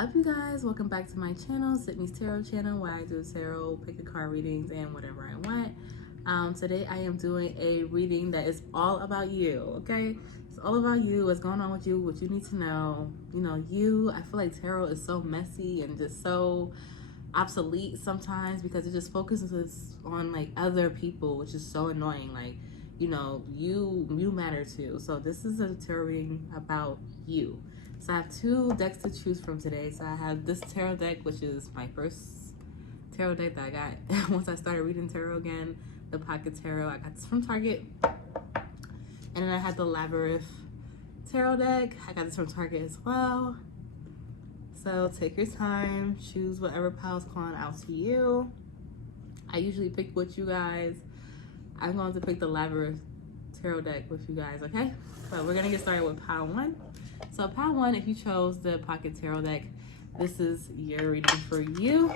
up, you guys? Welcome back to my channel, Sydney's Tarot channel, where I do tarot, pick a card readings, and whatever I want. Today I am doing a reading that is all about you, okay? It's all about you, what's going on with you, what you need to know. You know, I feel like tarot is so messy and just so obsolete sometimes because it just focuses on like other people, which is so annoying. Like, you know, you matter too. So this is a tarot reading about you. So I have two decks to choose from today. So I have this tarot deck, which is my first tarot deck that I got once I started reading tarot again, the Pocket Tarot. I got this from Target. And then I had the Labyrinth Tarot deck. I got this from Target as well. So take your time, choose whatever pile's calling out to you. I usually pick with you guys. I'm going to pick the Labyrinth Tarot deck with you guys, okay? So we're gonna get started with pile one. So pile one, if you chose the Pocket Tarot deck, this is your reading for you.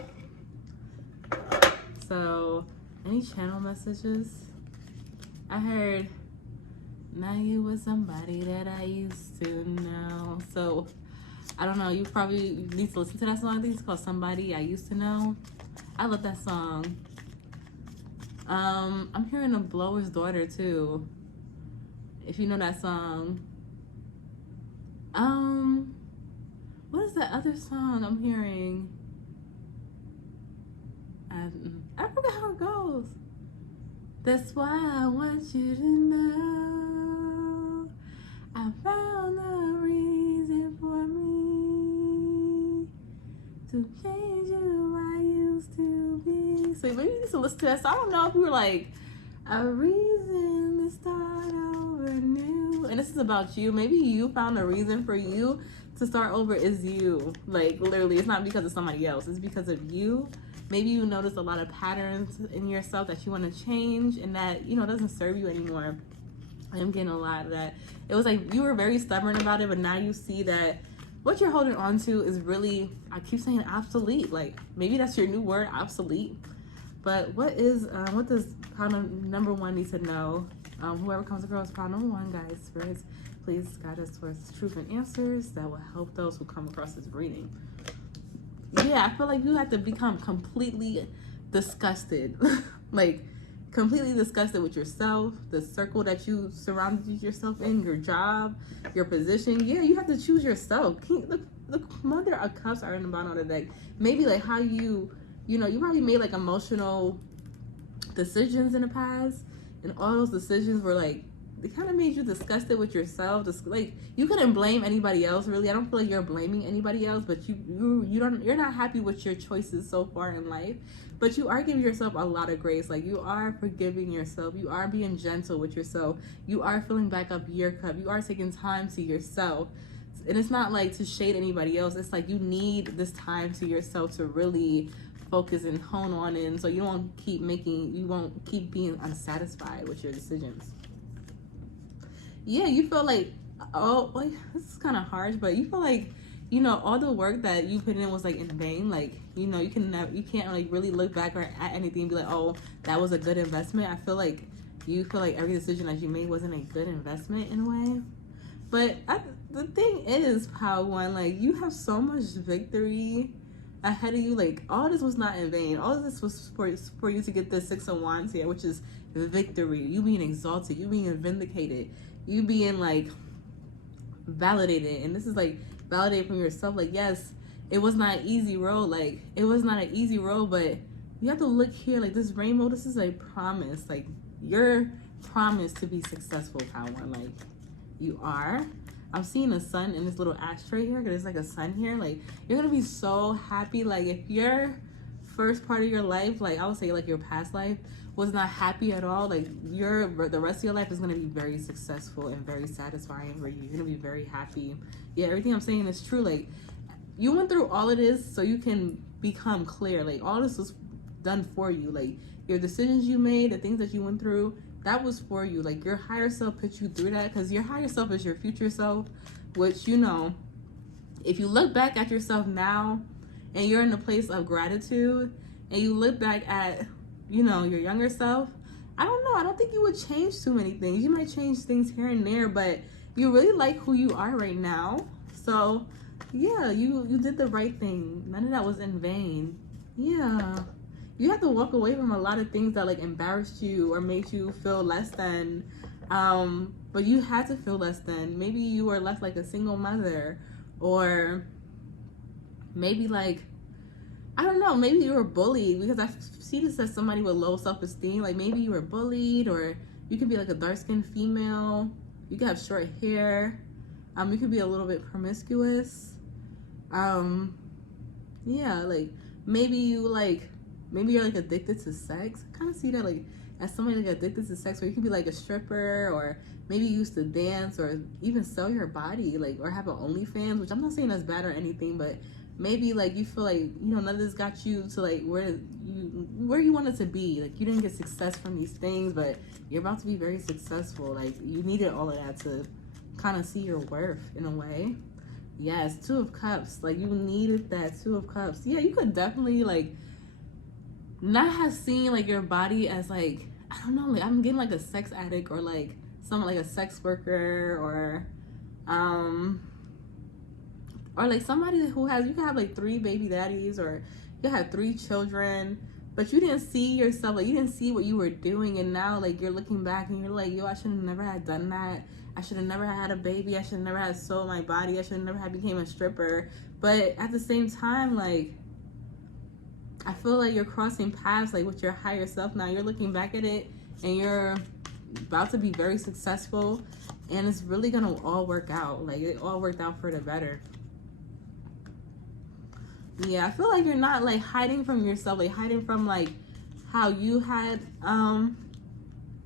So, any channel messages? I heard, now you with somebody that I used to know. So, I don't know, you probably need to listen to that song. I think it's called Somebody I Used to Know. I love that song. I'm hearing a Blower's Daughter too, if you know that song. What is that other song I'm hearing? I forgot how it goes. That's why I want you to know I found a reason for me to change who I used to be. So maybe you need to listen to that. So I don't know if you were like, a reason to start over new. And this is about you. Maybe you found a reason for you to start over is you. Like, literally, it's not because of somebody else. It's because of you. Maybe you notice a lot of patterns in yourself that you want to change and that, you know, doesn't serve you anymore. I'm getting a lot of that. It was like you were very stubborn about it, but now you see that what you're holding on to is really, I keep saying obsolete. Like, maybe that's your new word, obsolete. But what does pile number one need to know? Whoever comes across pile number one, guys, spirits, please guide us towards truth and answers that will help those who come across this reading. Yeah, I feel like you have to become completely disgusted. Like, completely disgusted with yourself, the circle that you surrounded yourself in, your job, your position. Yeah, you have to choose yourself. The Mother of Cups are in the bottom of the deck. Maybe like how you know, you probably made like emotional decisions in the past, and all those decisions were like, they kind of made you disgusted with yourself. Just like, you couldn't blame anybody else, really. I don't feel like you're blaming anybody else, but you're not happy with your choices so far in life, but you are giving yourself a lot of grace. Like, you are forgiving yourself, you are being gentle with yourself, you are filling back up your cup, you are taking time to yourself. And it's not like to shade anybody else. It's like you need this time to yourself to really focus and hone on in, so you won't keep being unsatisfied with your decisions. Yeah, you feel like, oh, like, this is kind of harsh, but you feel like, you know, all the work that you put in was like in vain. Like, you know, you can't like really look back or at anything and be like, oh, that was a good investment. I feel like you feel like every decision that you made wasn't a good investment in a way. But the thing is, pile one, like, you have so much victory ahead of you. Like, all this was not in vain. All this was for you to get the Six of Wands here, which is victory. You being exalted, you being vindicated, you being like validated. And this is like validated from yourself. Like, yes, it was not an easy road. Like, it was not an easy road, but you have to look here. Like, this rainbow, this is a promise. Like, your promise to be successful, pile one. Like, you are. I'm seeing a sun in this little ashtray here, because there's like a sun here. Like, you're gonna be so happy. Like, if your first part of your life, like I would say like your past life, was not happy at all, like the rest of your life is gonna be very successful and very satisfying for you. You're gonna be very happy. Yeah, everything I'm saying is true. Like, you went through all of this so you can become clear. Like, all this was done for you. Like, your decisions you made, the things that you went through, that was for you. Like, your higher self put you through that, because your higher self is your future self, which, you know, if you look back at yourself now and you're in a place of gratitude and you look back at, you know, your younger self, I don't know, I don't think you would change too many things. You might change things here and there, but you really like who you are right now. So Yeah, you did the right thing. None of that was in vain. Yeah. You have to walk away from a lot of things that like embarrassed you or made you feel less than. But you had to feel less than. Maybe you were left like a single mother, or maybe like, I don't know, maybe you were bullied, because I see this as somebody with low self-esteem. Like maybe you were bullied, or you could be like a dark-skinned female. You could have short hair. You could be a little bit promiscuous. Yeah, like maybe you like, maybe you're like addicted to sex. I kind of see that like as somebody like addicted to sex, or you could be like a stripper, or maybe you used to dance, or even sell your body, like, or have an OnlyFans, which I'm not saying that's bad or anything, but maybe like you feel like, you know, none of this got you to like where you wanted to be. Like you didn't get success from these things, but you're about to be very successful. Like you needed all of that to kind of see your worth in a way. Yes, Two of Cups. Like you needed that Two of Cups. Yeah, you could definitely like not have seen like your body as like, I don't know, like I'm getting like a sex addict, or like someone like a sex worker, or like somebody who has, you can have like 3 baby daddies, or you have 3 children, but you didn't see yourself, like you didn't see what you were doing, and now like you're looking back and you're like, yo, I should have never had done that. I should have never had a baby. I should have never had sold my body. I should have never had became a stripper. But at the same time, like I feel like you're crossing paths like with your higher self now. You're looking back at it and you're about to be very successful, and it's really gonna all work out. Like it all worked out for the better. Yeah, I feel like you're not like hiding from yourself, like hiding from like how you had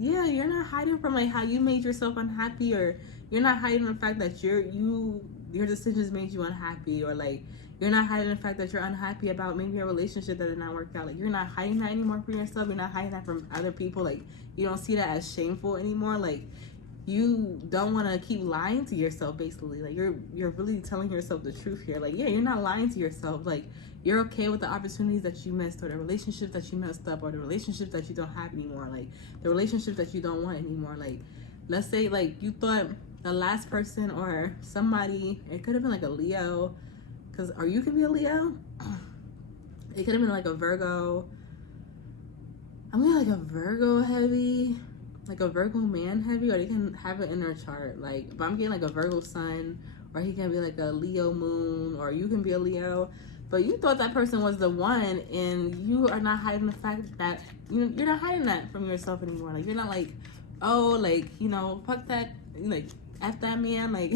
yeah, you're not hiding from like how you made yourself unhappy, or you're not hiding the fact that your decisions made you unhappy, or like you're not hiding the fact that you're unhappy about maybe a relationship that did not work out. Like you're not hiding that anymore from yourself. You're not hiding that from other people. Like you don't see that as shameful anymore. Like you don't want to keep lying to yourself, basically. Like you're really telling yourself the truth here. Like, yeah, you're not lying to yourself. Like you're okay with the opportunities that you missed, or the relationships that you messed up, or the relationships that you don't have anymore, like the relationships that you don't want anymore. Like let's say like you thought the last person or somebody, it could have been like a Leo, because, or you can be a Leo, it could have been like a Virgo. I'm gonna like a Virgo heavy, like a Virgo man heavy, or they can have it in their chart. Like, but I'm getting like a Virgo sun, or he can be like a Leo moon, or you can be a Leo. But you thought that person was the one, and you are not hiding the fact that you're not hiding that from yourself anymore. Like you're not like, oh, like, you know, fuck that, like F that man, like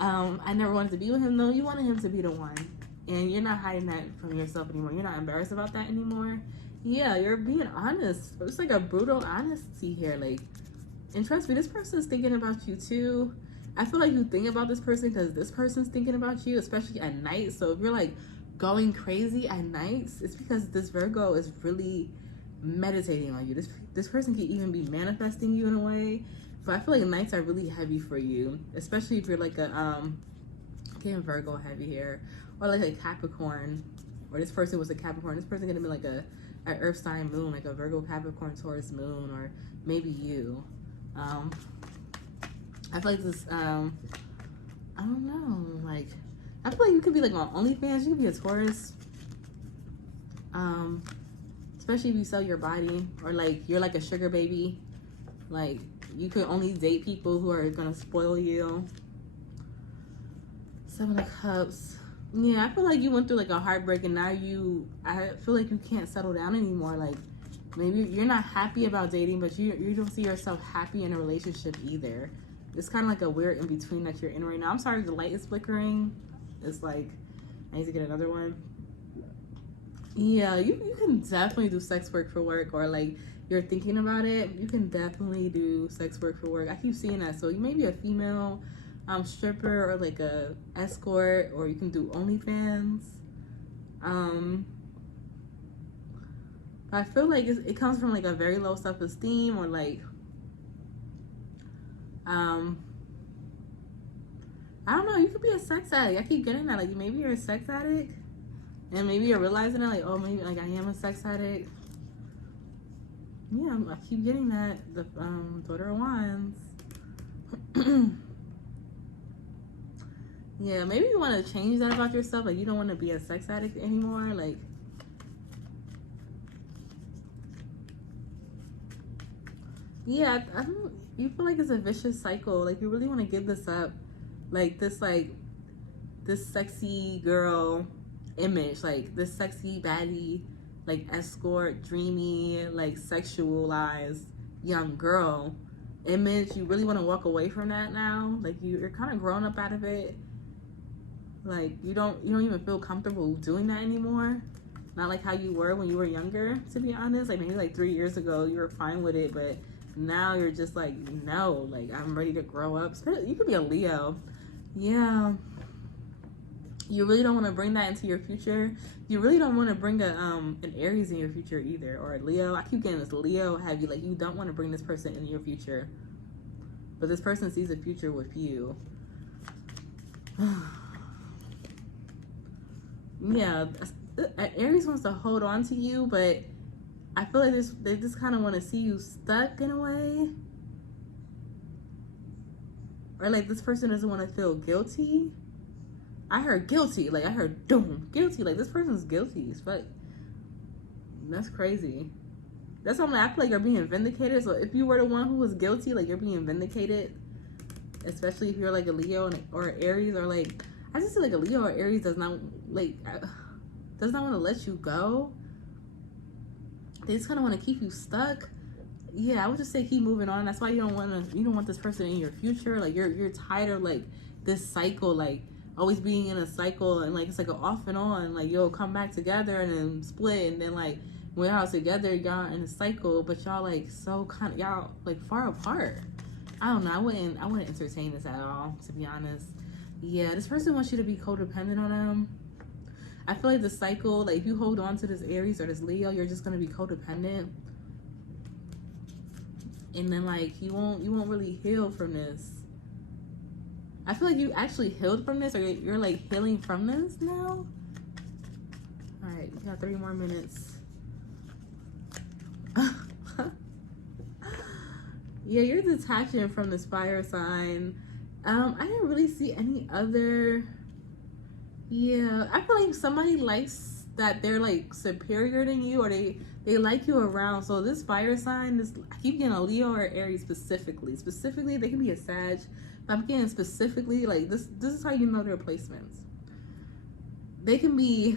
I never wanted to be with him. No, you wanted him to be the one, and you're not hiding that from yourself anymore. You're not embarrassed about that anymore. Yeah, you're being honest. It's like a brutal honesty here. Like, and trust me, this person's thinking about you too. I feel like you think about this person because this person's thinking about you, especially at night. So if you're like going crazy at nights, it's because this Virgo is really meditating on you. This person can even be manifesting you in a way. But I feel like nights are really heavy for you, especially if you're like a getting Virgo heavy here, or like a Capricorn, or this person was a Capricorn. This person gonna be like a Earth sign moon, like a Virgo, Capricorn, Taurus moon, or maybe you. I feel like this. I don't know. Like, I feel like you could be like on OnlyFans. You could be a Taurus. Especially if you sell your body, or like you're like a sugar baby. Like you could only date people who are gonna spoil you. 7 of Cups. Yeah, I feel like you went through like a heartbreak, and now I feel like you can't settle down anymore. Like maybe you're not happy about dating, but you don't see yourself happy in a relationship either. It's kind of like a weird in between that you're in right now. I'm sorry, the light is flickering. It's like I need to get another one. Yeah, you can definitely do sex work for work, or like you're thinking about it. You can definitely do sex work for work. I keep seeing that. So you may be a female stripper, or like a escort, or you can do OnlyFans. But I feel like it comes from like a very low self-esteem, or like I don't know, you could be a sex addict. I keep getting that, like maybe you're a sex addict, and maybe you're realizing it, like, oh, maybe like I am a sex addict. Yeah, I keep getting that. The Daughter of Wands. Yeah, maybe you want to change that about yourself. Like, you don't want to be a sex addict anymore. Like, yeah, I don't. You feel like it's a vicious cycle. Like, you really want to give this up. Like this sexy girl image, like this sexy baddie, like escort, dreamy, like sexualized young girl image. You really want to walk away from that now. Like, you're kind of grown up out of it. Like, you don't even feel comfortable doing that anymore. Not like how you were when you were younger, to be honest. Like, maybe like 3 years ago you were fine with it, but now you're just like, no, like, I'm ready to grow up. You could be a Leo. Yeah, you really don't want to bring that into your future. You really don't want to bring an Aries in your future either, or a Leo. I keep getting this Leo heavy. Like, you don't want to bring this person in your future, but this person sees a future with you. Yeah, Aries wants to hold on to you, but I feel like they just kind of want to see you stuck in a way, or like this person doesn't want to feel guilty. I heard guilty, like I heard doom, guilty. Like, this person's guilty as fuck. That's crazy. That's why I'm like, I feel like you're being vindicated. So if you were the one who was guilty, like, you're being vindicated. Especially if you're like a Leo or Aries, or like, I just feel like a Leo or Aries does not want to let you go. They just kind of want to keep you stuck. Yeah, I would just say keep moving on. That's why you don't want this person in your future. Like, you're tired of like this cycle, like always being in a cycle, and like it's like an off and on. Like, you'll come back together and then split, and then like when y'all together, y'all in a cycle, but y'all like so kind of y'all like far apart. I don't know. I wouldn't entertain this at all, to be honest. Yeah, this person wants you to be codependent on them. I feel like the cycle, like if you hold on to this Aries or this Leo, you're just gonna be codependent, and then like you won't really heal from this. I feel like you actually healed from this, or you're like healing from this now. All right, you got 3 more minutes. Yeah, you're detaching from this fire sign. I didn't really see any other. Yeah, I feel like somebody likes that they're like superior than you, or they like you around. So this fire sign, I keep getting a Leo or Aries specifically. Specifically, they can be a Sag. I'm getting specifically like this is how you know their placements. They can be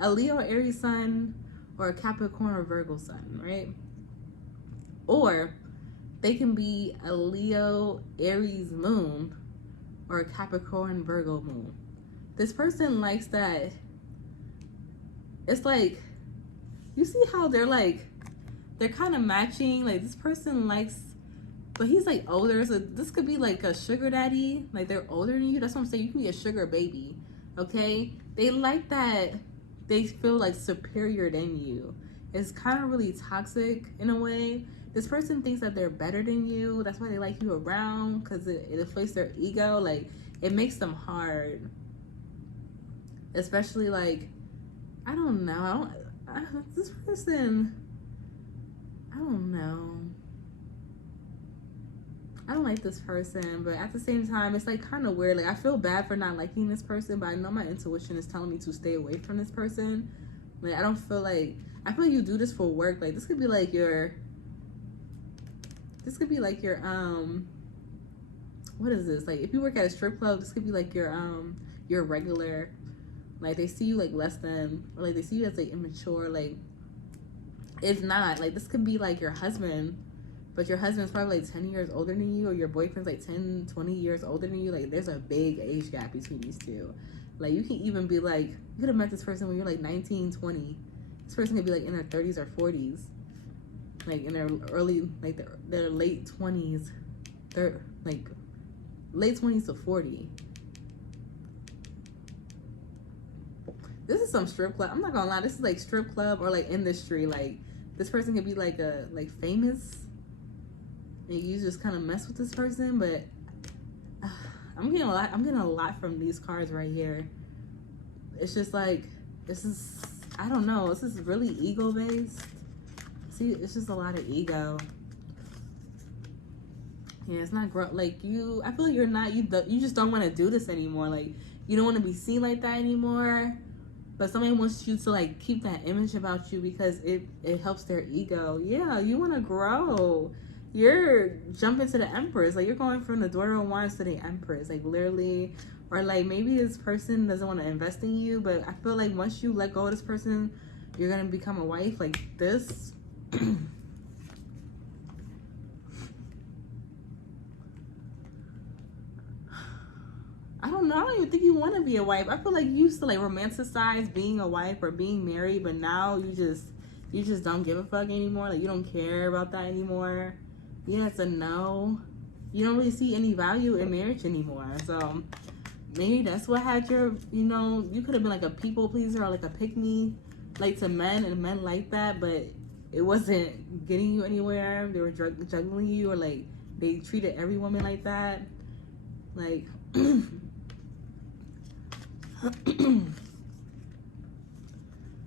a Leo or Aries sun, or a Capricorn or Virgo sun, right? Or they can be a Leo Aries moon, or a Capricorn Virgo moon. This person likes that. It's like, you see how they're kind of matching. Like, this person likes, but he's like older, so this could be like a sugar daddy. Like, they're older than you. That's what I'm saying. You can be a sugar baby, okay? They like that. They feel like superior than you. It's kind of really toxic in a way. This person thinks that they're better than you. That's why they like you around, because it inflates their ego. Like, it makes them hard. Especially like, I don't know. This person, I don't know. I don't like this person, but at the same time, it's like kind of weird. Like, I feel bad for not liking this person, but I know my intuition is telling me to stay away from this person. Like, I feel like you do this for work. Like, this could be like your what is this? Like, if you work at a strip club, this could be like your regular. Like, they see you like less than, or like they see you as like immature. Like, if not, like, this could be like your husband, but your husband's probably like 10 years older than you, or your boyfriend's like 10, 20 years older than you. Like, there's a big age gap between these two. Like, you can even be like, you could have met this person when you're like 19, 20. This person could be like in their 30s or 40s. Like, in their early, like their late 20s. They're like late 20s to 40. This is some strip club. I'm not gonna lie. This is like strip club or like industry. Like, this person could be like famous, and you just kind of mess with this person. But I'm getting a lot from these cards right here. It's just like, this is, I don't know. This is really ego based. See, it's just a lot of ego. Yeah, it's not like you. I feel like you're not you just don't want to do this anymore. Like you don't want to be seen like that anymore. But somebody wants you to like keep that image about you because it helps their ego. Yeah, you want to grow. You're jumping to the Empress. Like you're going from the daughter of wands to the Empress. Like literally, or like maybe this person doesn't want to invest in you. But I feel like once you let go of this person, you're gonna become a wife. Like this. I don't know. I don't even think you want to be a wife. I feel like you used to like romanticize being a wife or being married, but now you just don't give a fuck anymore. Like you don't care about that anymore. Yeah, it's a no. You don't really see any value in marriage anymore. So maybe that's what had your, you could have been like a people pleaser or like a pick me, like to men, and men like that, but it wasn't getting you anywhere. They were juggling you, or like they treated every woman like that. Like.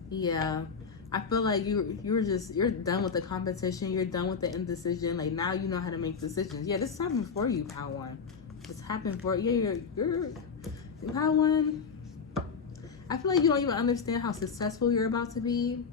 Yeah, I feel like you're done with the competition. You're done with the indecision. Like now you know how to make decisions. Yeah, this happened for you, Power One. This happened for you're Power One. I feel like you don't even understand how successful you're about to be.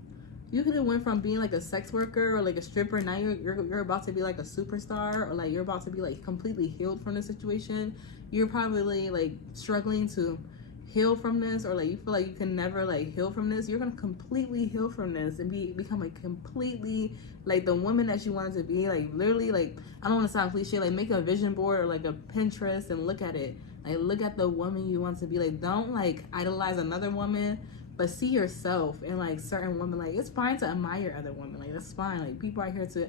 You could have went from being like a sex worker or like a stripper. Now you're about to be like a superstar, or like you're about to be like completely healed from the situation. You're probably like struggling to heal from this, or like you feel like you can never like heal from this. You're gonna completely heal from this and become a completely like the woman that you wanted to be. Like literally, like I don't want to sound cliche, like make a vision board or like a Pinterest and look at it. Like look at the woman you want to be. Like don't like idolize another woman, but see yourself in like certain women. Like it's fine to admire other women. Like that's fine. Like people are here to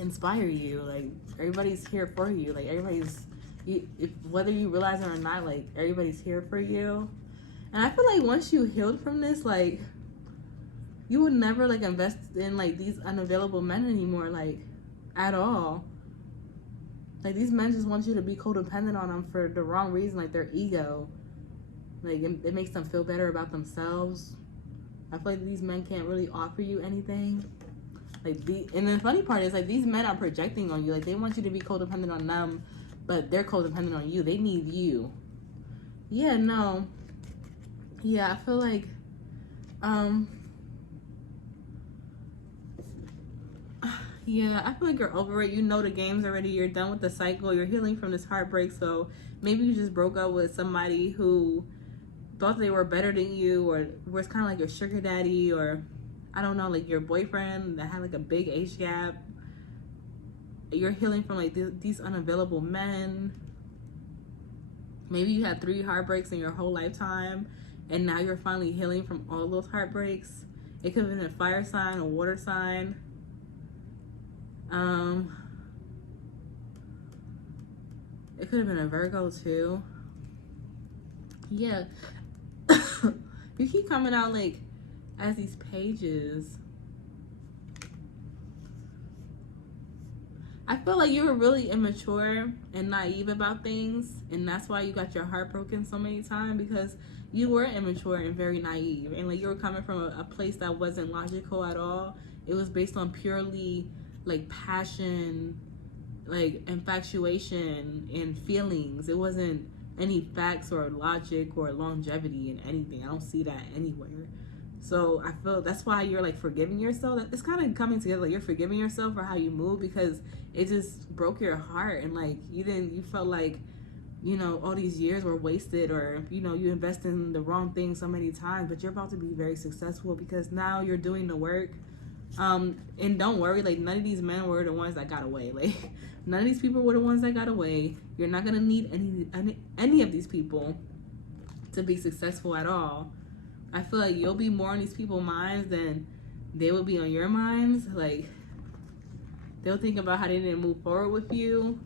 inspire you. Like everybody's here for you. Like everybody's if whether you realize it or not, like everybody's here for you. And I feel like once you healed from this, like you would never like invest in like these unavailable men anymore, like at all. Like these men just want you to be codependent on them for the wrong reason, like their ego. Like it makes them feel better about themselves. I feel like these men can't really offer you anything. And the funny part is like these men are projecting on you. Like they want you to be codependent on them, but they're codependent on you. They need you. Yeah, no. Yeah, I feel like yeah, I feel like you're over it. You know the games already. You're done with the cycle. You're healing from this heartbreak. So maybe you just broke up with somebody who thought they were better than you, or was kind of like your sugar daddy, or I don't know, like your boyfriend that had like a big age gap. You're healing from like these unavailable men. Maybe you had 3 heartbreaks in your whole lifetime, and now you're finally healing from all those heartbreaks. It could have been a fire sign, a water sign. It could have been a Virgo too. Yeah. You keep coming out like as these pages. I feel like you were really immature and naive about things, and that's why you got your heart broken so many times, because you were immature and very naive, and like you were coming from a place that wasn't logical at all. It was based on purely like passion, like infatuation and feelings. It wasn't any facts or logic or longevity in anything. I don't see that anywhere. So I feel that's why you're like forgiving yourself. It's kind of coming together. Like you're forgiving yourself for how you move, because it just broke your heart, and like you felt like, all these years were wasted, or you invested in the wrong thing so many times. But you're about to be very successful because now you're doing the work. And don't worry, like none of these men were the ones that got away. Like none of these people were the ones that got away. You're not gonna need any of these people to be successful at all. I feel like you'll be more on these people's minds than they will be on your minds. Like they'll think about how they didn't move forward with you.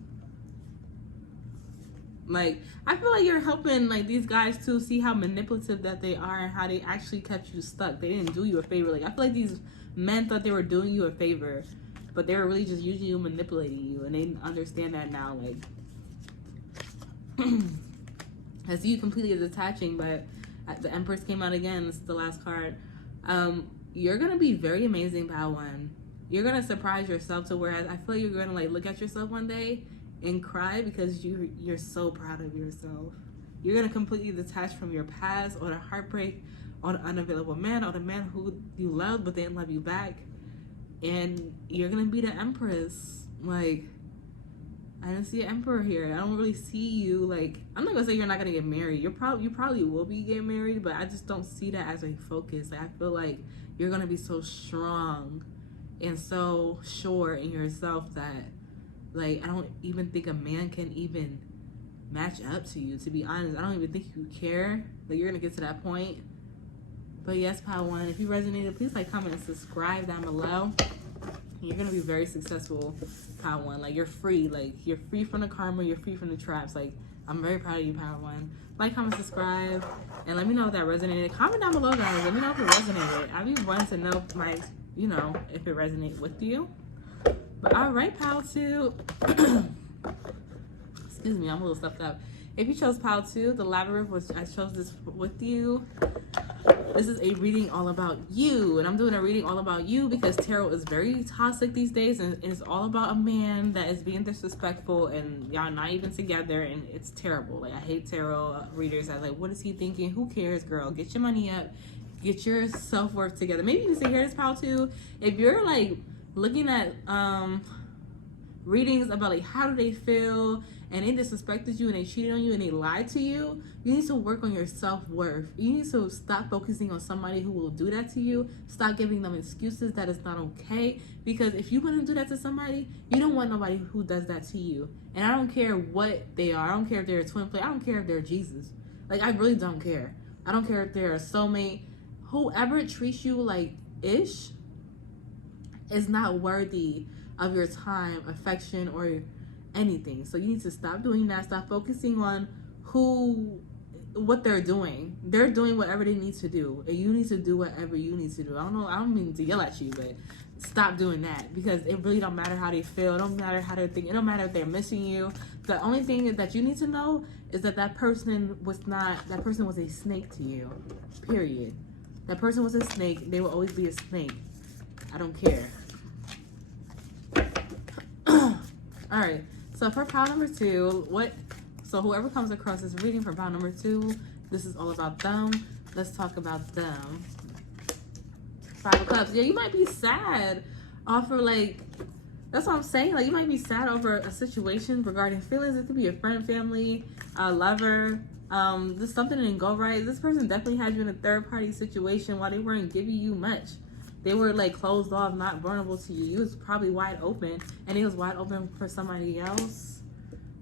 Like I feel like you're helping like these guys to see how manipulative that they are and how they actually kept you stuck. They didn't do you a favor. Like I feel like these men thought they were doing you a favor, but they were really just using you, manipulating you, and they understand that now. Like I see you completely detaching, but the Empress came out again. This is the last card. You're gonna be very amazing, Bao One. you're gonna surprise yourself to whereas I feel like you're gonna like look at yourself one day and cry because you're so proud of yourself. You're gonna completely detach from your past or the heartbreak or the unavailable man or the man who you loved but didn't love you back, and you're gonna be the empress. Like, I didn't see an emperor here. I don't really see you like. I'm not gonna say you're not gonna get married. You probably will be getting married, but I just don't see that as a focus. Like, I feel like you're gonna be so strong and so sure in yourself that like I don't even think a man can even match up to you. To be honest, I don't even think you care. Like, you're gonna get to that point. But yes, Pile 1, if you resonated, please like, comment, and subscribe down below. You're gonna be very successful, Pile 1. Like, you're free. Like, you're free from the karma. You're free from the traps. Like, I'm very proud of you, Pile 1. Like, comment, subscribe, and let me know if that resonated. Comment down below, guys. Let me know if it resonated. I'd be wanting to know, like, you know, if it resonates with you. But all right, Pile 2. Excuse me, I'm a little stuffed up. If you chose Pile 2, the labyrinth, which I chose this with you, this is a reading all about you. And I'm doing a reading all about you because tarot is very toxic these days, and it's all about a man that is being disrespectful and y'all not even together, and it's terrible. Like, I hate tarot readers that like, what is he thinking? Who cares, girl? Get your money up. Get your self-worth together. Maybe you need to hear this, Pile 2. If you're like looking at readings about like how do they feel and they disrespected you and they cheated on you and they lied to you, you need to work on your self-worth. You need to stop focusing on somebody who will do that to you. Stop giving them excuses that it's not okay, because if you want to do that to somebody, you don't want nobody who does that to you. And I don't care what they are. I don't care if they're a twin flame. I don't care if they're Jesus. Like, I really don't care. I don't care if they're a soulmate. Whoever treats you like ish is not worthy of your time, affection, or anything. So you need to stop doing that. Stop focusing on what they're doing. They're doing whatever they need to do, and you need to do whatever you need to do. I don't mean to yell at you, but stop doing that, because it really don't matter how they feel. It don't matter how they think. It don't matter if they're missing you. The only thing that you need to know is that person was a snake to you. Period. That person was a snake. They will always be a snake. I don't care. All right. So for pile number 2, so whoever comes across this reading for pile number 2, this is all about them. Let's talk about them. 5 of Cups. Yeah, you might be sad off of like, that's what I'm saying. Like, you might be sad over a situation regarding feelings. It could be a friend, family, a lover. Just something didn't go right. This person definitely had you in a third party situation while they weren't giving you much. They were like closed off, not vulnerable to you. You was probably wide open, and it was wide open for somebody else.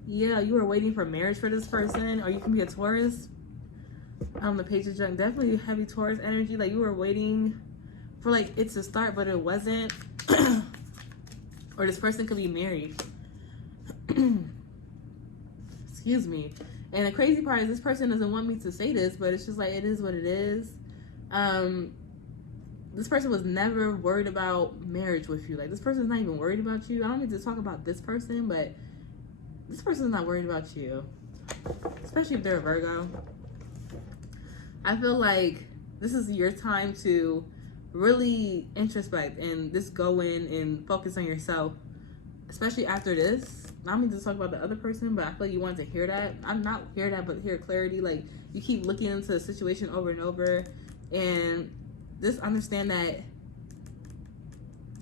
Yeah, you were waiting for marriage for this person, or you can be a Taurus. The Page of Junk, definitely heavy Taurus energy. Like, you were waiting for like it to start, but it wasn't. Or this person could be married. Excuse me. And the crazy part is this person doesn't want me to say this, but it's just like, it is what it is. This person was never worried about marriage with you. Like, this person's not even worried about you. I don't need to talk about this person, but this person's not worried about you. Especially if they're a Virgo. I feel like this is your time to really introspect and just go in and focus on yourself. Especially after this. I don't mean to talk about the other person, but I feel like you want to hear that. I'm not hear that, but hear clarity. Like, you keep looking into the situation over and over, and just understand that,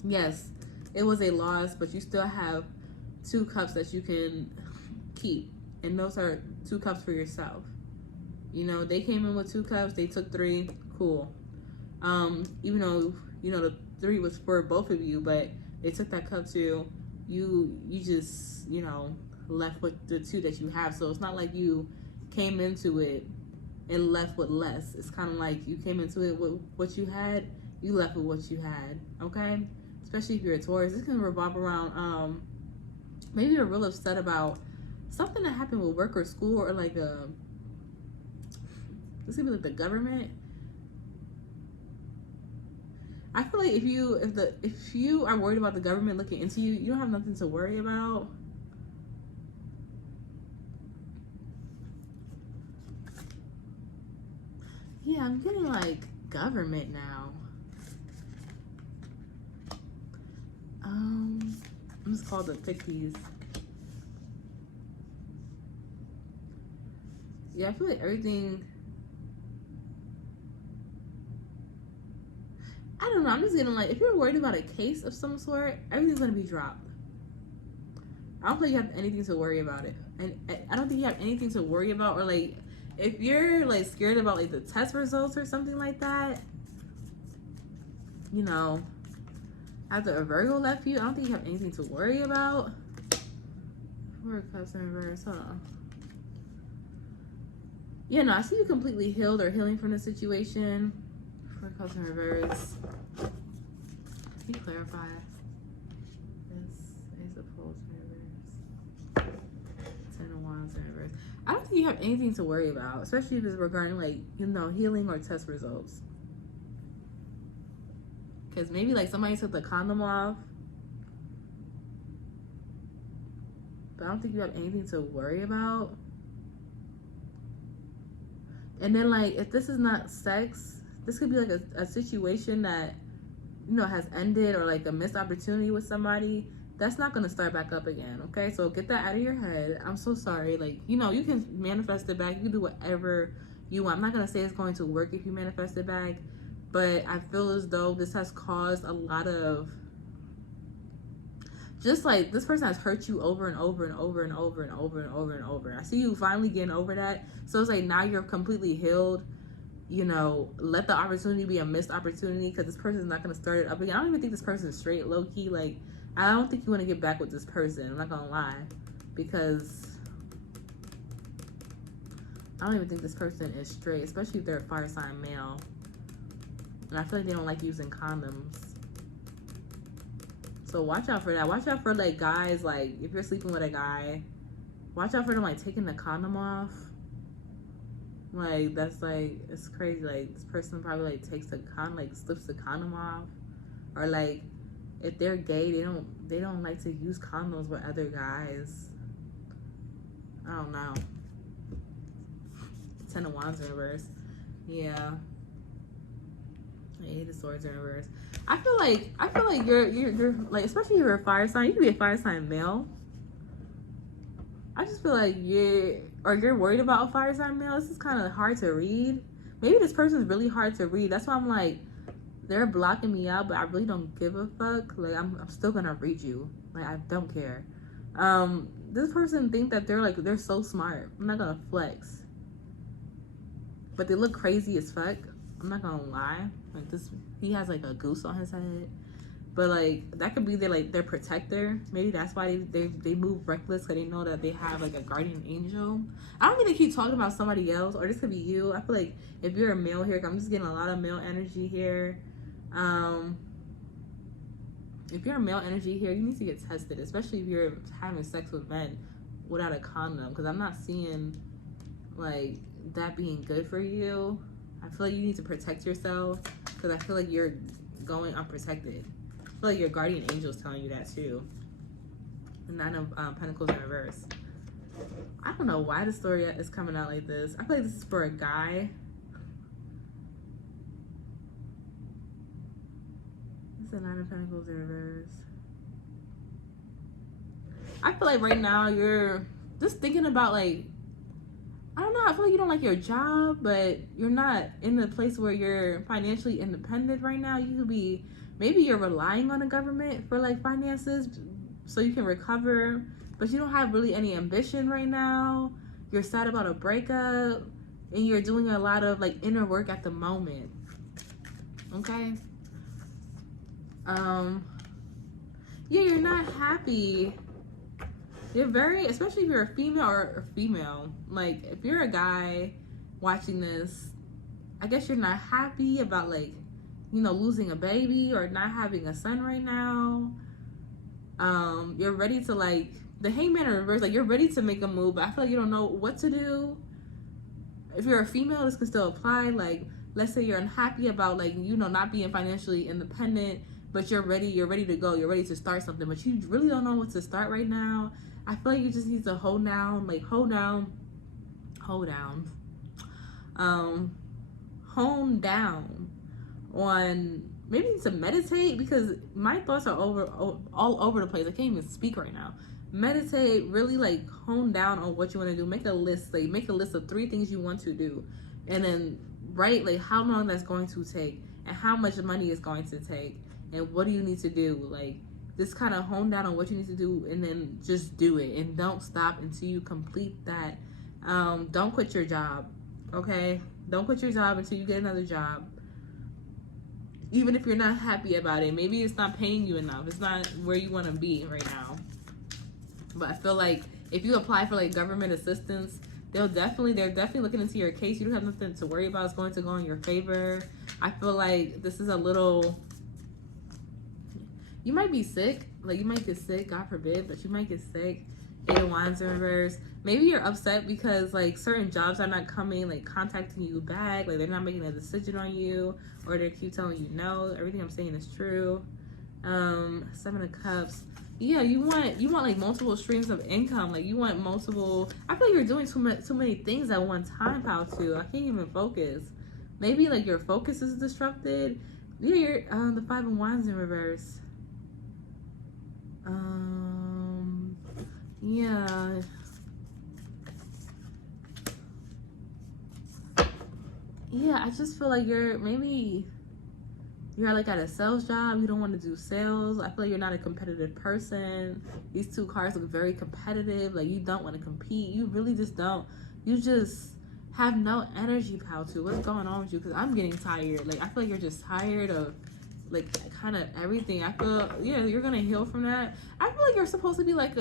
yes, it was a loss, but you still have 2 cups that you can keep. And those are 2 cups for yourself. You know, they came in with 2 cups, they took 3, cool. Even though, you know, the 3 was for both of you, but they took that cup too. You just, you know, left with the 2 that you have. So it's not like you came into it and left with less. It's kind of like you came into it with what you had, you left with what you had, okay? Especially if you're a Taurus. This can revolve around, maybe you're real upset about something that happened with work or school, or like this could be like the government. I feel like if you are worried about the government looking into you, you don't have nothing to worry about. Yeah, I'm getting like government now. I'm just called to pick these. Yeah, I feel like everything. I don't know. I'm just getting like, if you're worried about a case of some sort, everything's gonna be dropped. I don't think you have anything to worry about it, and I don't think you have anything to worry about, or like, if you're like scared about like the test results or something like that, you know, after a Virgo left you, I don't think you have anything to worry about. Four of Cups in reverse. Hold on. Yeah, no, I see you completely healed or healing from the situation. Four of Cups in reverse. Can you clarify? This Ace of Pentacles in reverse. Ten of Wands in reverse. I don't think you have anything to worry about, especially if it's regarding like, you know, healing or test results. Because maybe like somebody took the condom off. But I don't think you have anything to worry about. And then like, if this is not sex, this could be like a situation that, you know, has ended, or like a missed opportunity with somebody. That's not gonna start back up again, okay? So get that out of your head. I'm so sorry. Like, you know, you can manifest it back. You can do whatever you want. I'm not gonna say it's going to work if you manifest it back, but I feel as though this has caused a lot of, just like, this person has hurt you over and over and over and over and over and over and over. I see you finally getting over that. So it's like, now you're completely healed. You know, let the opportunity be a missed opportunity, because this person is not going to start it up again. I don't even think this person is straight, low-key. Like, I don't think you want to get back with this person. I'm not going to lie. Because I don't even think this person is straight, especially if they're a fire sign male. And I feel like they don't like using condoms. So watch out for that. Watch out for, like, guys, like, if you're sleeping with a guy, watch out for them, like, taking the condom off. Like, that's, like, it's crazy. Like, this person probably, like, takes the like, slips the condom off. Or, like, if they're gay, they don't like to use condoms with other guys. I don't know. Ten of Wands in reverse. Yeah. Eight of Swords in reverse. I feel like you're like, especially if you're a fire sign, you can be a fire sign male. I just feel like you're worried about a fire sign male. This is kind of hard to read. Maybe this person's really hard to read. That's why I'm like, they're blocking me out, but I really don't give a fuck. Like, I'm still gonna read you. Like, I don't care. This person think that they're so smart. I'm not gonna flex, but they look crazy as fuck. I'm not gonna lie. Like, this, he has like a goose on his head, but like, that could be their protector. Maybe that's why they move reckless, because they know that they have like a guardian angel. I don't mean to keep talking about somebody else, or this could be you. I feel like if you're a male here, I'm just getting a lot of male energy here. If you're a male energy here, you need to get tested, especially if you're having sex with men without a condom, because I'm not seeing like that being good for you. I feel like you need to protect yourself, because I feel like you're going unprotected. I feel like your guardian angel is telling you that too. The Nine of Pentacles in reverse. I don't know why the story is coming out like this. I feel like this is for a guy. It's the Nine of Pentacles in reverse. I feel like right now you're just thinking about, like, I don't know, I feel like you don't like your job, but you're not in the place where you're financially independent right now. You could be, maybe you're relying on the government for like finances so you can recover, but you don't have really any ambition right now. You're sad about a breakup, and you're doing a lot of like inner work at the moment. Okay? Yeah, you're not happy. You're very, especially if you're a female, like if you're a guy watching this, I guess you're not happy about, like, you know, losing a baby or not having a son right now. You're ready to, like, the Hangman in reverse, like, you're ready to make a move, but I feel like you don't know what to do. If you're a female, this can still apply. Like, let's say you're unhappy about, like, you know, not being financially independent, but you're ready to go, you're ready to start something, but you really don't know what to start right now. I feel like you just need to hold down, hone down on maybe to meditate, because my thoughts are all over the place. I can't even speak right now. Meditate, really like hone down on what you want to do. Make a list, like make a list of 3 things you want to do, and then write like how long that's going to take and how much money it's going to take and what do you need to do. Like just kind of hone down on what you need to do and then just do it, and don't stop until you complete that. Don't quit your job, okay? Don't quit your job until you get another job. Even if you're not happy about it, maybe it's not paying you enough, it's not where you want to be right now. But I feel like if you apply for like government assistance, they're definitely looking into your case. You don't have nothing to worry about. It's going to go in your favor. I feel like this is a little, you might be sick, like you might get sick, God forbid, but you might get sick. 8 of Wands in reverse. Maybe you're upset because like certain jobs are not coming, like contacting you back, like they're not making a decision on you, or they keep telling you no. Everything I'm saying is true. 7 of Cups. Yeah, you want like multiple streams of income. Like you want multiple. I feel like you're doing too many things at one time, pal. Too. I can't even focus. Maybe like your focus is disrupted. Yeah, you're the 5 of Wands in reverse. Yeah. Yeah, I just feel like you're like at a sales job. You don't want to do sales. I feel like you're not a competitive person. These 2 cards look very competitive. Like you don't want to compete. You really just don't. You just have no energy, pal. Too. What's going on with you? Because I'm getting tired. Like I feel like you're just tired of like kind of everything. I feel, yeah, you're gonna heal from that. I feel like you're supposed to be like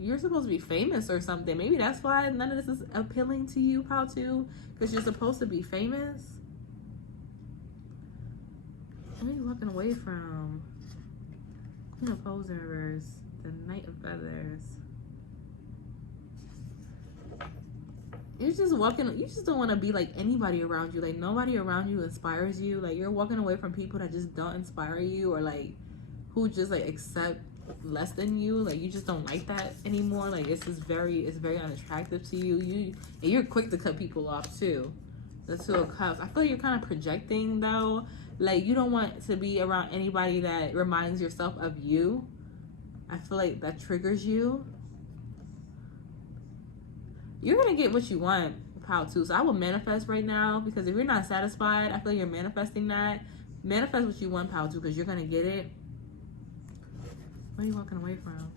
you're supposed to be famous or something. Maybe that's why none of this is appealing to you, pal. Too, because you're supposed to be famous. What are you walking away from? Queen of Pentacles in reverse. The Knight of Feathers. You're just walking, you just don't want to be like anybody around you. Like nobody around you inspires you. Like you're walking away from people that just don't inspire you, or like who just like accept less than you. Like you just don't like that anymore. Like it's very unattractive to you. You're quick to cut people off too. The 2 of Cups. I feel like you're kind of projecting though. Like you don't want to be around anybody that reminds yourself of you. I feel like that triggers you. You're gonna get what you want, pal, too. So I will manifest right now, because if you're not satisfied, I feel like you're manifesting that. Manifest what you want, pal, too, because you're gonna get it. What are you walking away from?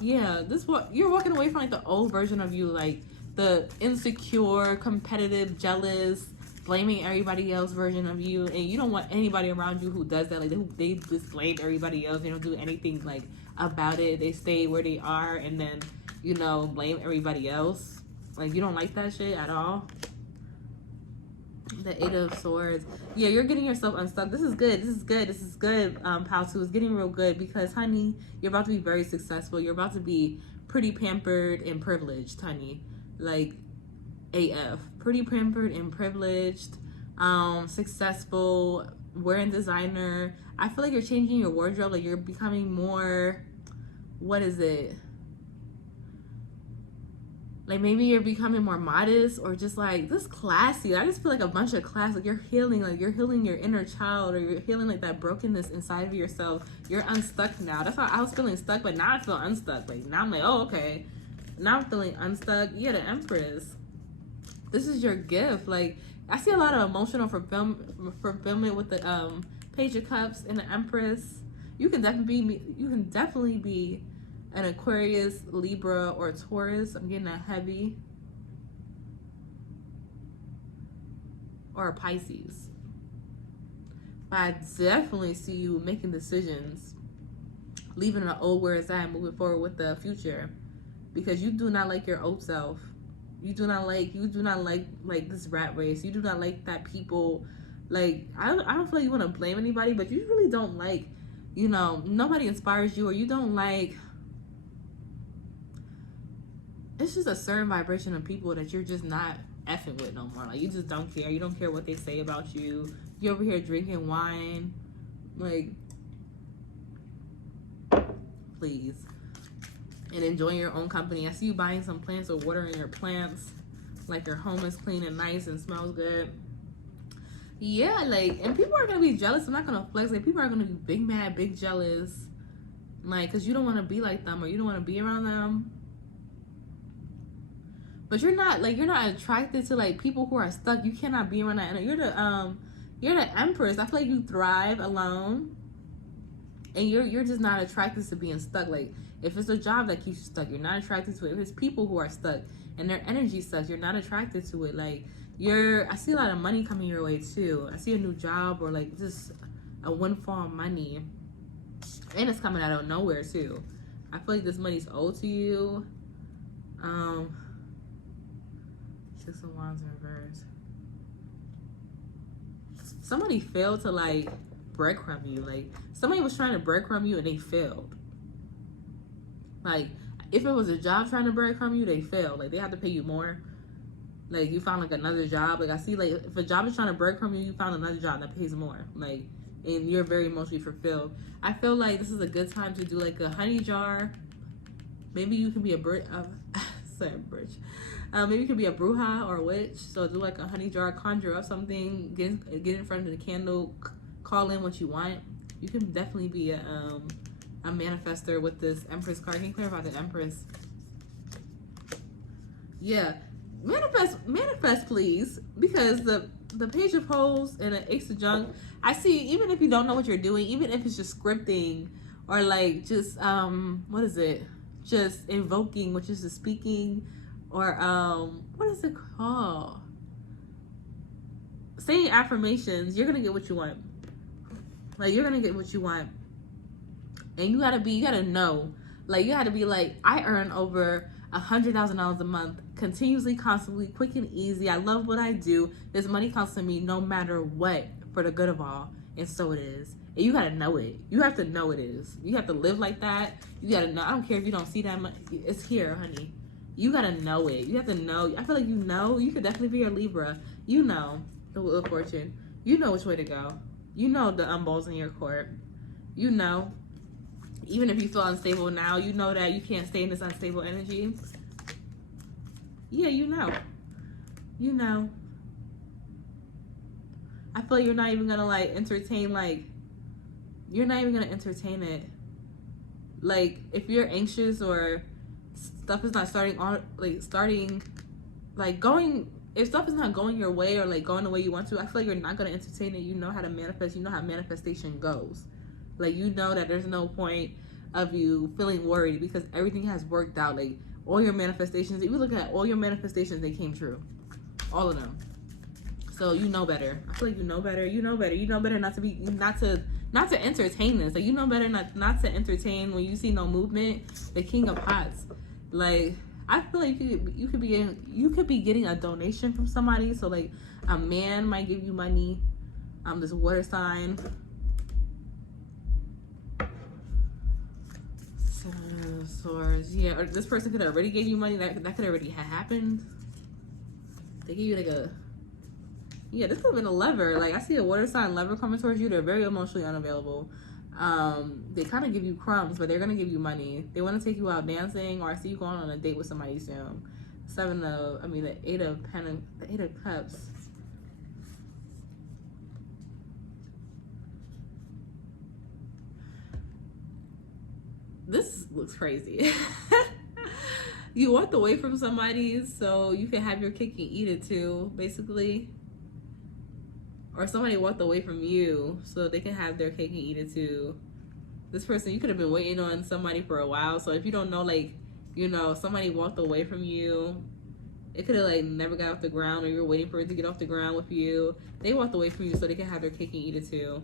Yeah, you're walking away from like the old version of you, like the insecure, competitive, jealous, blaming everybody else version of you, and you don't want anybody around you who does that. Like they just blame everybody else. They don't do anything like about it. They stay where they are and then, you know, blame everybody else. Like you don't like that shit at all. The 8 of Swords. Yeah, you're getting yourself unstuck. This is good. Pal 2. It's getting real good because, honey, you're about to be very successful. You're about to be pretty pampered and privileged, honey. Like AF. Pretty pampered and privileged. Successful. Wearing designer. I feel like you're changing your wardrobe. Like you're becoming more, what is it? Like maybe you're becoming more modest, or just like this classy. I just feel like a bunch of class. Like you're healing your inner child, or you're healing like that brokenness inside of yourself. You're unstuck now. That's why I was feeling stuck, but now I feel unstuck. Like now I'm like, oh, okay. Now I'm feeling unstuck. Yeah, the Empress. This is your gift. Like I see a lot of emotional fulfillment with the Page of Cups and the Empress. You can definitely be an Aquarius, Libra, or Taurus. I'm getting a heavy. Or a Pisces. But I definitely see you making decisions, leaving the old where it's at, moving forward with the future. Because you do not like your old self. You do not like this rat race. You do not like that people, like, I don't feel like you want to blame anybody, but you really don't like, you know, nobody inspires you, or you don't like, it's just a certain vibration of people that you're just not effing with no more. Like you just don't care. You don't care what they say about you. You're over here drinking wine. Like, please. And enjoying your own company. I see you buying some plants or watering your plants. Like your home is clean and nice and smells good. Yeah, like, and people are gonna be jealous. I'm not gonna flex. Like, people are gonna be big mad, big jealous, like, cause you don't want to be like them or you don't want to be around them. But you're not attracted to like people who are stuck. You cannot be around that. And you're the Empress. I feel like you thrive alone, and you're just not attracted to being stuck. Like, if it's a job that keeps you stuck, you're not attracted to it. If it's people who are stuck and their energy sucks, you're not attracted to it. Like, I see a lot of money coming your way too. I see a new job or like just a windfall of money, and it's coming out of nowhere too. I feel like this money's owed to you. 6 of Wands in reverse. Somebody failed to like breadcrumb you. Like, somebody was trying to breadcrumb you and they failed. Like, if it was a job trying to breadcrumb you, they failed. Like, they have to pay you more. Like, you found like another job. Like, I see, like, if a job is trying to breadcrumb you, you found another job that pays more. Like, and you're very emotionally fulfilled. I feel like this is a good time to do like a honey jar. Maybe you can be a bridge. Maybe you could be a bruja or a witch. So do like a honey jar, conjure up something, get in front of the candle, call in what you want. You can definitely be a manifester with this Empress card. Can you clarify the Empress? Yeah, manifest, please, because the Page of Hoes and the Ace of Junk. I see. Even if you don't know what you're doing, even if it's just scripting or like just what is it? Just invoking, which is the speaking, or what is it called? Saying affirmations. You're gonna get what you want. Like, you're gonna get what you want, and you gotta know. Like, you gotta be like, I earn over $100,000 a month, continuously, constantly, quick and easy. I love what I do. This money comes to me no matter what, for the good of all, and so it is. And you gotta know it. You have to know it is. You have to live like that. You gotta know. I don't care if you don't see that much. It's here, honey. You gotta know it. You have to know. I feel like you know. You could definitely be a Libra. You know the Wheel of Fortune. You know which way to go. You know the balls in your court. You know. Even if you feel unstable now, you know that you can't stay in this unstable energy. Yeah, you know. You know. I feel like you're not even gonna like entertain, like, you're not even gonna entertain it. Like, if you're anxious or stuff is not if stuff is not going your way or like going the way you want to, I feel like you're not gonna entertain it. You know how to manifest. You know how manifestation goes. Like, you know that there's no point of you feeling worried because everything has worked out. Like, all your manifestations, if you look at all your manifestations, they came true. All of them. So you know better. I feel like you know better. You know better. You know better not to entertain this. Like, you know better not to entertain when you see no movement. The King of Pots. Like, I feel like you could be getting a donation from somebody. So like, a man might give you money. This water sign. Swords. Yeah, or this person could already give you money. That could already have happened. They give you like a, yeah, this could have been a lover. Like, I see a water sign lover coming towards you. They're very emotionally unavailable. They kind of give you crumbs, but they're gonna give you money. They want to take you out dancing, or I see you going on a date with somebody soon. The Eight of Cups. This looks crazy. You walked away from somebody so you can have your cake and eat it too, basically. Or somebody walked away from you so they can have their cake and eat it too. This person, you could have been waiting on somebody for a while. So if you don't know, like, you know, somebody walked away from you. It could have like never got off the ground, or you were waiting for it to get off the ground with you. They walked away from you so they can have their cake and eat it too.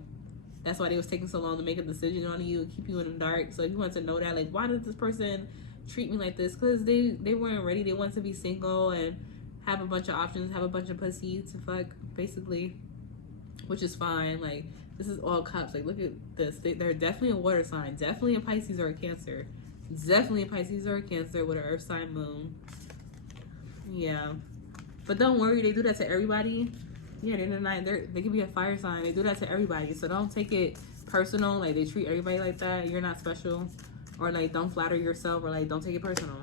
That's why they was taking so long to make a decision on you and keep you in the dark. So if you want to know that, like, why did this person treat me like this? Because they weren't ready. They wanted to be single and have a bunch of options, have a bunch of pussy to fuck, basically, which is fine. Like, this is all cups. Like, look at this. They're definitely a water sign. Definitely a Pisces or a Cancer. Definitely a Pisces or a Cancer with an earth sign moon. Yeah. But don't worry. They do that to everybody. Yeah, they can be a fire sign. They do that to everybody. So don't take it personal. Like, they treat everybody like that. You're not special. Or, like, don't flatter yourself. Or, like, don't take it personal.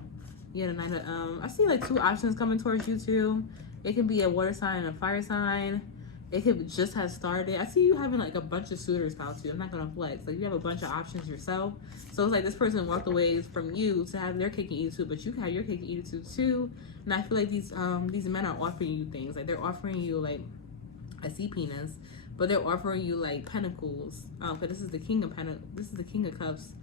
Yeah, the Nine of, I see, like, 2 options coming towards you, too. It can be a water sign and a fire sign. It could just have started. I see you having like a bunch of suitors, pal, too. I'm not gonna flex. Like, you have a bunch of options yourself. So it's like this person walked away from you to have their cake and eat it too, but you can have your cake and eat it too. And I feel like these men are offering you things. Like, they're offering you, like, I see penis, but they're offering you like pentacles. But this is the king of this is the king of cups,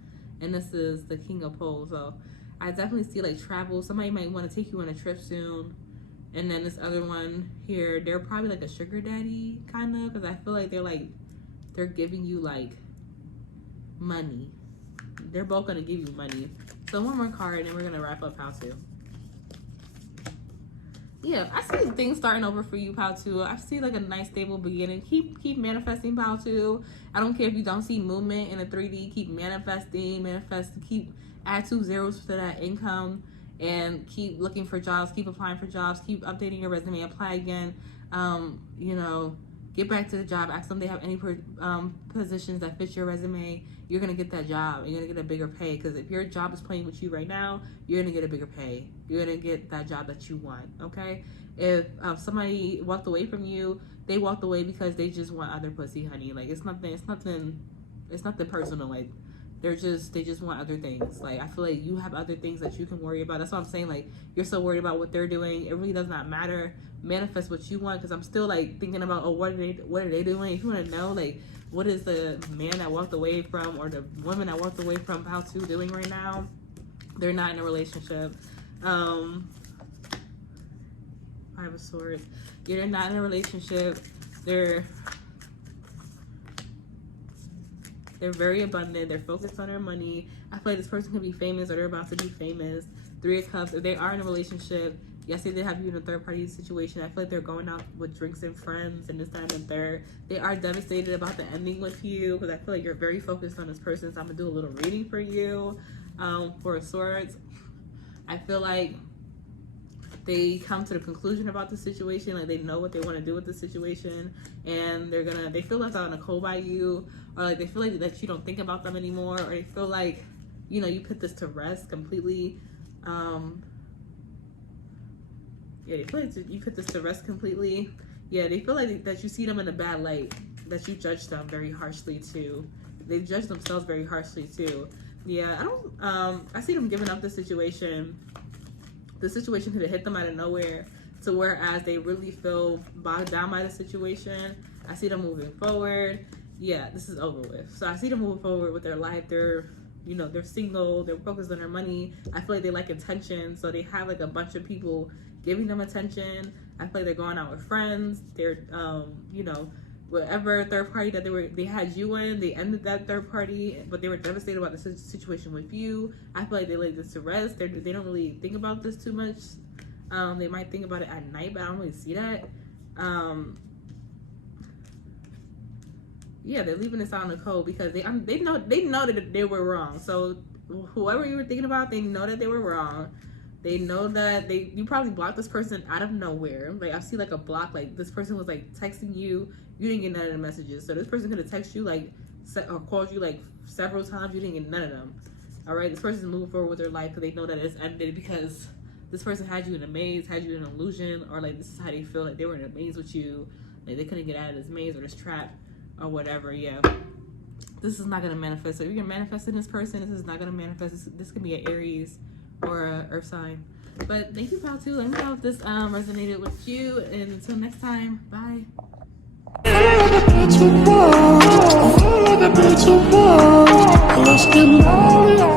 and this is the king of poles. So I definitely see like travel. Somebody might want to take you on a trip soon. And then this other one here, they're probably like a sugar daddy kind of, because I feel like they're giving you like money. They're both gonna give you money. So one more card, and then we're gonna wrap up how to. Yeah, I see things starting over for you, pal, too. I see like a nice stable beginning. Keep manifesting, pal, too. I don't care if you don't see movement in the 3D. Keep manifesting. Keep add 2 zeros to that income. And keep looking for jobs, keep applying for jobs, keep updating your resume, apply again. You know, get back to the job, ask them if they have any positions that fit your resume. You're gonna get that job. You're gonna get a bigger pay, because if your job is playing with you right now, you're gonna get a bigger pay. You're gonna get that job that you want. Okay. If somebody walked away from you, they walked away because they just want other pussy, honey. Like, it's nothing personal. Like, they just want other things. Like, I feel like you have other things that you can worry about. That's what I'm saying. Like, you're so worried about what they're doing. It really does not matter. Manifest what you want, because I'm still like thinking about, oh, what are they doing? If you want to know, like, what is the man that walked away from, or the woman that walked away from how to doing right now? They're not in a relationship. Five of Swords. Yeah, they're not in a relationship. They're very abundant. They're focused on their money. I feel like this person can be famous, or they're about to be famous. 3 of Cups. If they are in a relationship, yes, they did have you in a third-party situation. I feel like they're going out with drinks and friends and this, that, and third. They are devastated about the ending with you, because I feel like you're very focused on this person. So I'm going to do a little reading for you. For Swords, I feel like they come to the conclusion about the situation. Like, they know what they want to do with the situation, and they feel left out in the cold by you, or like they feel like that you don't think about them anymore, or they feel like, you know, you put this to rest completely. Yeah, they feel like you put this to rest completely. Yeah, they feel like that you see them in a bad light, that you judge them very harshly too. They judge themselves very harshly too. Yeah, I see them giving up the situation. The situation could have hit them out of nowhere, to whereas they really feel bogged down by the situation. I see them moving forward. Yeah, this is over with. So I see them moving forward with their life. They're single. They're focused on their money. I feel like they like attention, so they have like a bunch of people giving them attention. I feel like they're going out with friends. They're, whatever third party that they had you in, they ended that third party, but they were devastated about the situation with you. I feel like they laid this to rest. They don't really think about this too much. They might think about it at night, but I don't really see that. Yeah, they're leaving this out in the cold because they know that they were wrong. So whoever you were thinking about, they know that they were wrong. They know that you probably blocked this person out of nowhere. Like, I see like a block, like this person was like texting you. You didn't get none of the messages. So this person could have texted you like or called you like several times. You didn't get none of them. All right, this person's moving forward with their life because they know that it's ended, because this person had you in a maze, had you in an illusion, or like this is how they feel, like they were in a maze with you. Like, they couldn't get out of this maze or this trap or whatever. Yeah, this is not gonna manifest. So if you're gonna manifest in this person, this is not gonna manifest. This could be an Aries or a Earth sign. But thank you, pal, too. Let me know if this resonated with you, and until next time, bye. Let's get married.